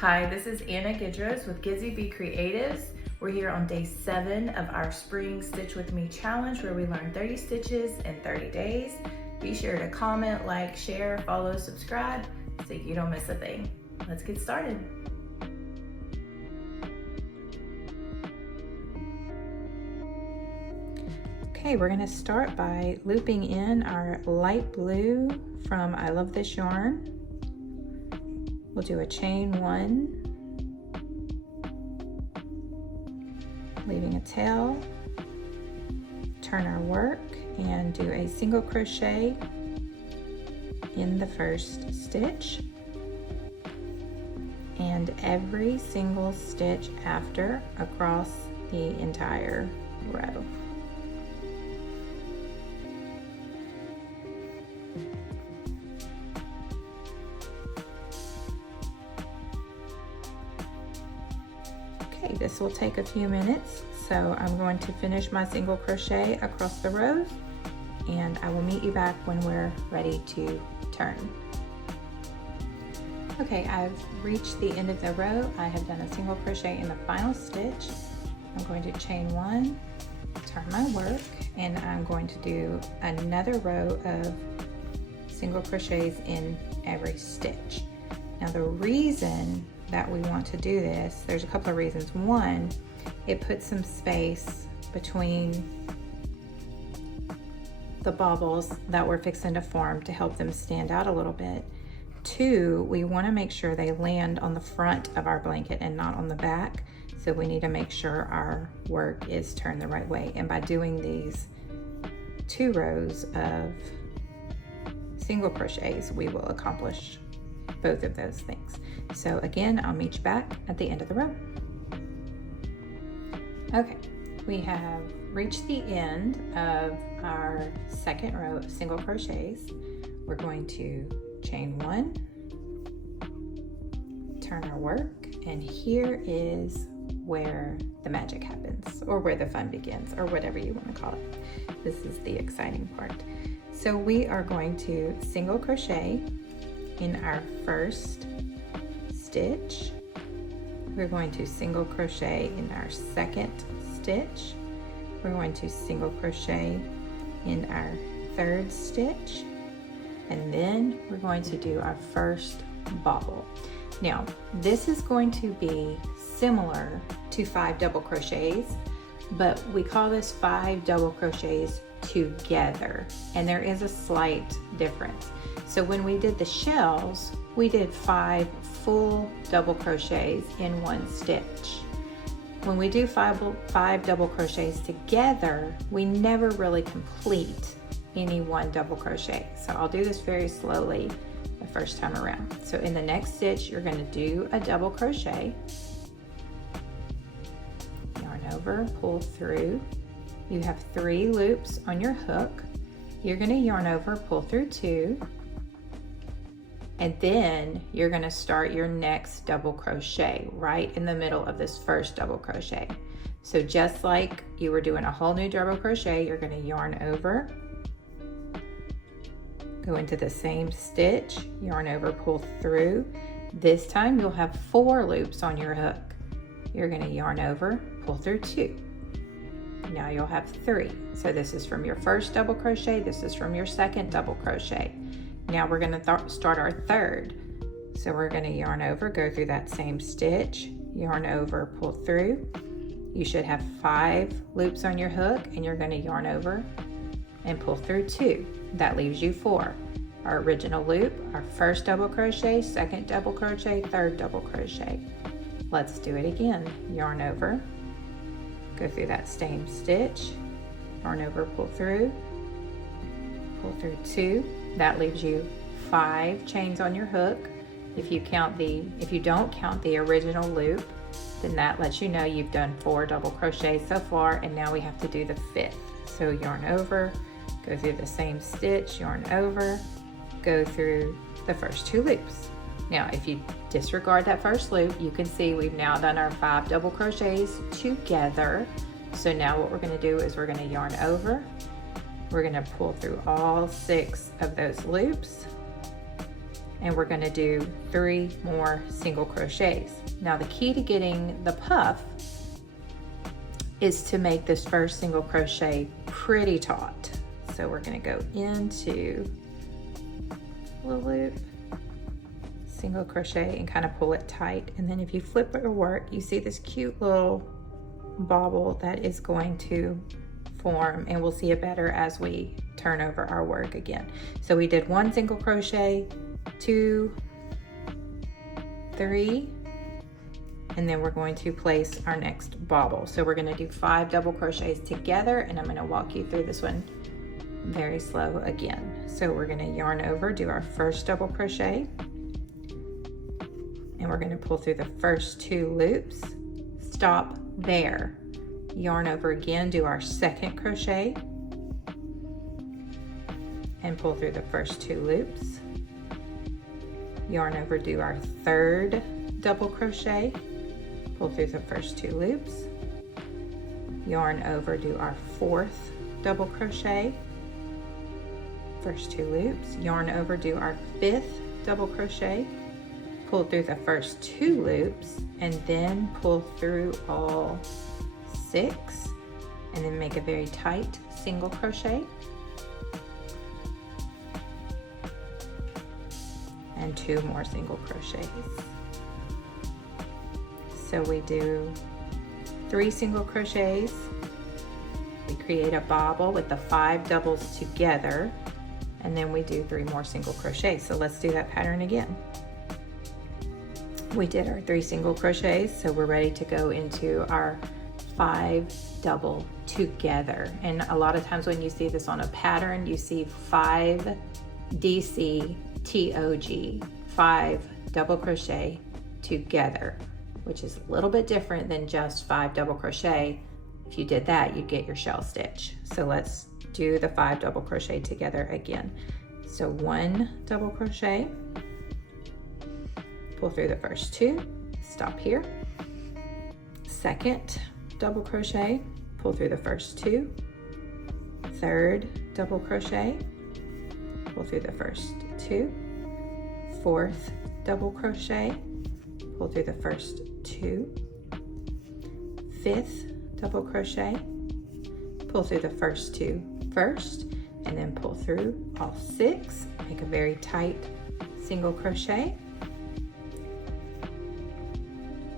Hi, this is Anna Gidros with GidzyBee Creatives. We're here on day 7 of our Spring Stitch With Me challenge where we learn 30 stitches in 30 days. Be sure to comment, like, share, follow, subscribe so you don't miss a thing. Let's get started. Okay, we're going to start by looping in our light blue from I Love This Yarn. We'll do a chain 1, leaving a tail, turn our work, and do a single crochet in the first stitch, and every single stitch after across the entire row. Okay, this will take a few minutes, so I'm going to finish my single crochet across the rows, and I will meet you back when we're ready to turn. Okay, I've reached the end of the row. I have done a single crochet in the final stitch. I'm going to chain 1, turn my work, and I'm going to do another row of single crochets in every stitch. Now the reason that we want to do this, there's a couple of reasons. One, it puts some space between the baubles that we're fixing to form to help them stand out a little bit. 2, we want to make sure they land on the front of our blanket and not on the back, so we need to make sure our work is turned the right way. And by doing these 2 rows of single crochets, we will accomplish both of those things. So again, I'll meet you back at the end of the row. Okay, we have reached the end of our second row of single crochets. We're going to chain 1, turn our work, and here is where the magic happens, or where the fun begins, or whatever you want to call it. This is the exciting part. So we are going to single crochet in our first stitch. We're going to single crochet in our second stitch. We're going to single crochet in our third stitch, and then we're going to do our first bauble. Now this is going to be similar to 5 double crochets, but we call this 5 double crochets together, and there is a slight difference. So when we did the shells, we did 5 full double crochets in one stitch. When we do 5 double crochets together, we never really complete any one double crochet. So I'll do this very slowly the first time around. So in the next stitch, you're going to do a double crochet, yarn over, pull through. You have 3 loops on your hook. You're going to yarn over, pull through 2, and then you're going to start your next double crochet right in the middle of this first double crochet. So just like you were doing a whole new double crochet, you're going to yarn over, go into the same stitch, yarn over, pull through. This time you'll have 4 loops on your hook. You're going to yarn over, pull through 2. Now you'll have 3. So this is from your first double crochet, this is from your second double crochet. Now we're going to start our third. So we're going to yarn over, go through that same stitch, yarn over, pull through. You should have 5 loops on your hook, and you're going to yarn over and pull through 2. That leaves you 4. Our original loop, our first double crochet, second double crochet, third double crochet. Let's do it again. Yarn over, go through that same stitch, yarn over, pull through 2. That leaves you 5 chains on your hook. If you don't count the original loop, then that lets you know you've done 4 double crochets so far, and now we have to do the 5th. So yarn over, go through the same stitch, yarn over, go through the first 2 loops. Now if you disregard that first loop, you can see we've now done our 5 double crochets together. So now what we're going to do is we're going to yarn over, we're going to pull through all 6 of those loops, and we're going to do 3 more single crochets. Now the key to getting the puff is to make this first single crochet pretty taut. So we're going to go into the loop, single crochet, and kind of pull it tight. And then if you flip your work, you see this cute little bobble that is going to form, and we'll see it better as we turn over our work again. So we did 1 single crochet, 2, 3, and then we're going to place our next bobble. So we're going to do 5 double crochets together, and I'm going to walk you through this one very slow again. So we're going to yarn over, do our first double crochet, and we're going to pull through the first 2 loops, stop there, yarn over again, do our second crochet, and pull through the first 2 loops, yarn over, do our third double crochet, pull through the first 2 loops, yarn over, do our fourth double crochet, first 2 loops, yarn over, do our 5th double crochet, pull through the first 2 loops, and then pull through all 6, and then make a very tight single crochet, and 2 more single crochets. So we do 3 single crochets, we create a bobble with the 5 doubles together, and then we do 3 more single crochets. So let's do that pattern again. We did our 3 single crochets, so we're ready to go into our 5 double together. And a lot of times when you see this on a pattern, you see 5 DC TOG, 5 double crochet together, which is a little bit different than just 5 double crochet. If you did that, you'd get your shell stitch. So let's do the 5 double crochet together again. So 1 double crochet, pull through the first 2, stop here, second double crochet, pull through the first 2, third double crochet, pull through the first 2, fourth double crochet, pull through the first 2, 5th double crochet, pull through the first 2 first, and then pull through all 6, make a very tight single crochet,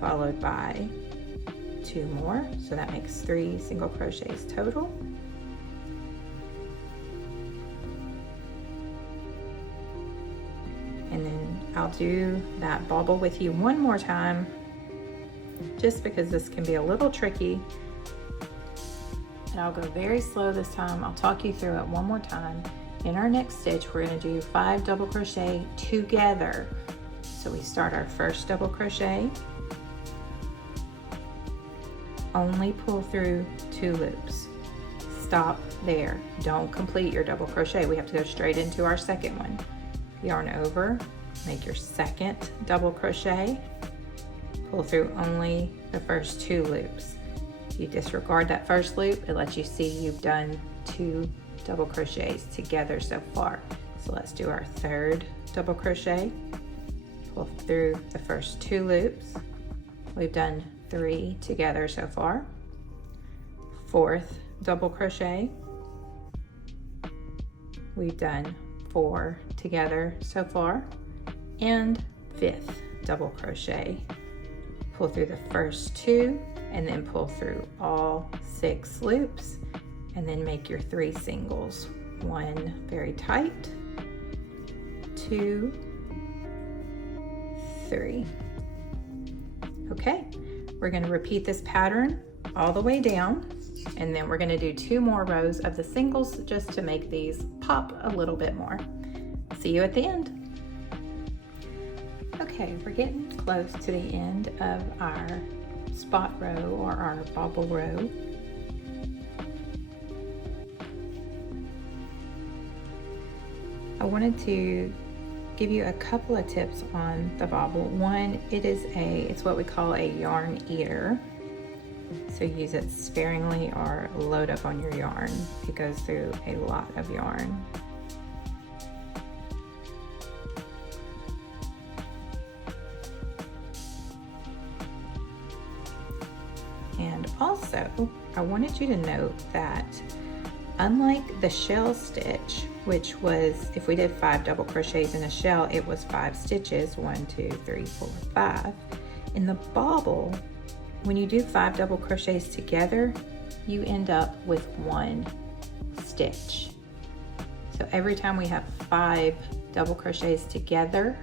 followed by 2 more, so that makes 3 single crochets total. And then I'll do that bobble with you one more time, just because this can be a little tricky. And I'll go very slow this time. I'll talk you through it one more time. In our next stitch, we're going to do 5 double crochet together. So we start our first double crochet, only pull through 2 loops, stop there, don't complete your double crochet, we have to go straight into our second one, yarn over, make your second double crochet, pull through only the first 2 loops. If you disregard that first loop, it lets you see you've done 2 double crochets together so far. So let's do our third double crochet, pull through the first 2 loops, we've done 3 together so far, fourth double crochet, we've done 4 together so far, and 5th double crochet, pull through the first 2 and then pull through all 6 loops, and then make your 3 singles, 1 very tight, 2, 3. Okay, we're going to repeat this pattern all the way down, and then we're going to do 2 more rows of the singles just to make these pop a little bit more. See you at the end. Okay, we're getting close to the end of our spot row or our bobble row. I wanted to give you a couple of tips on the bobble. One, it's what we call a yarn eater. So use it sparingly or load up on your yarn. It goes through a lot of yarn. also, I wanted you to note that unlike the shell stitch, which was, if we did 5 double crochets in a shell, it was 5 stitches, 1, 2, 3, 4, 5. In the bauble, when you do 5 double crochets together, you end up with 1 stitch. So every time we have 5 double crochets together,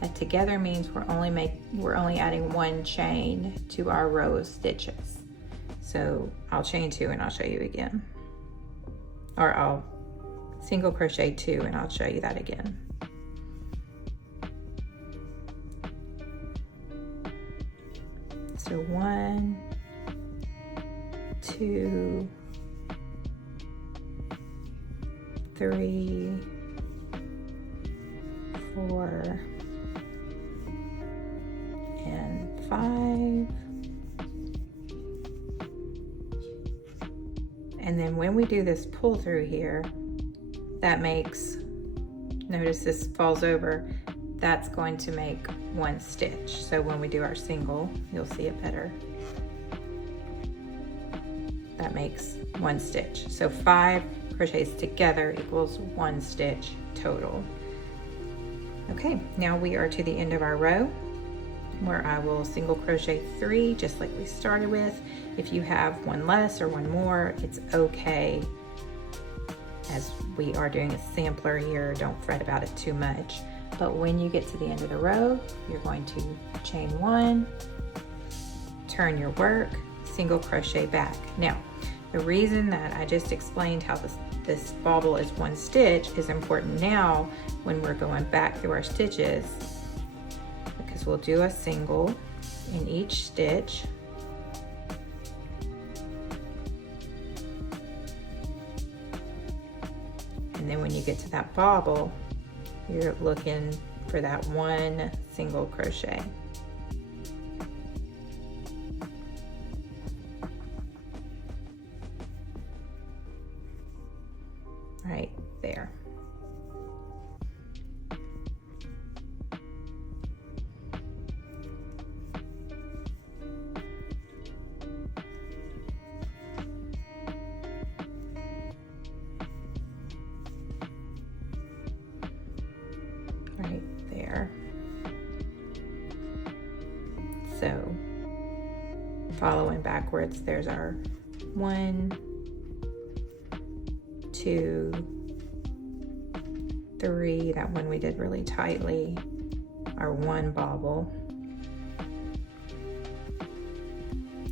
that together means we're only adding 1 chain to our row of stitches. So I'll chain 2 and I'll show you again. Or I'll single crochet 2 and I'll show you that again. So 1, 2, 3, 4, and 5. And then when we do this pull through here, that makes, notice this falls over, that's going to make 1 stitch. So when we do our single, you'll see it better. That makes 1 stitch. So 5 crochets together equals 1 stitch total. Okay, now we are to the end of our row, where I will single crochet 3 just like we started with. If you have 1 less or 1 more, it's okay. As we are doing a sampler here, don't fret about it too much. But when you get to the end of the row, you're going to chain 1, turn your work, single crochet back. Now, the reason that I just explained how this bauble is 1 stitch is important now when we're going back through our stitches, because we'll do a single in each stitch. And then when you get to that bauble, you're looking for that 1 single crochet. Right there. Right there. So following backwards, there's our 1, 2, 3, that one we did really tightly, our 1 bauble,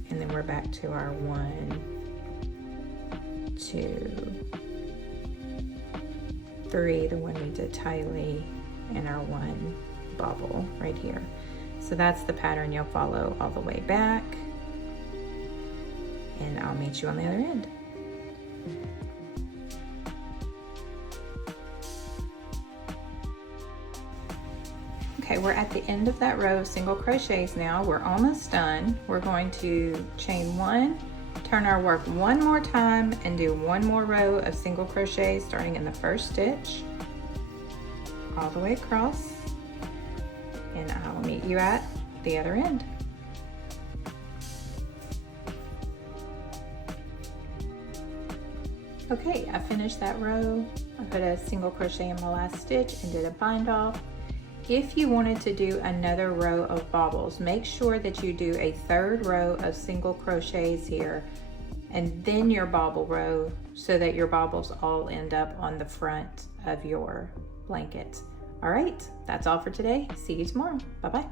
and then we're back to our 1, 2, 3, the one we did tightly, and our 1 bauble right here. So that's the pattern you'll follow all the way back, and I'll meet you on the other end. Okay, we're at the end of that row of single crochets now. We're almost done. We're going to chain 1, turn our work 1 more time, and do 1 more row of single crochets starting in the first stitch all the way across, and I will meet you at the other end. Okay, I finished that row. I put a single crochet in my last stitch and did a bind off. If you wanted to do another row of baubles, make sure that you do a 3rd row of single crochets here and then your bauble row, so that your baubles all end up on the front of your blanket. All right, that's all for today. See you tomorrow. Bye-bye.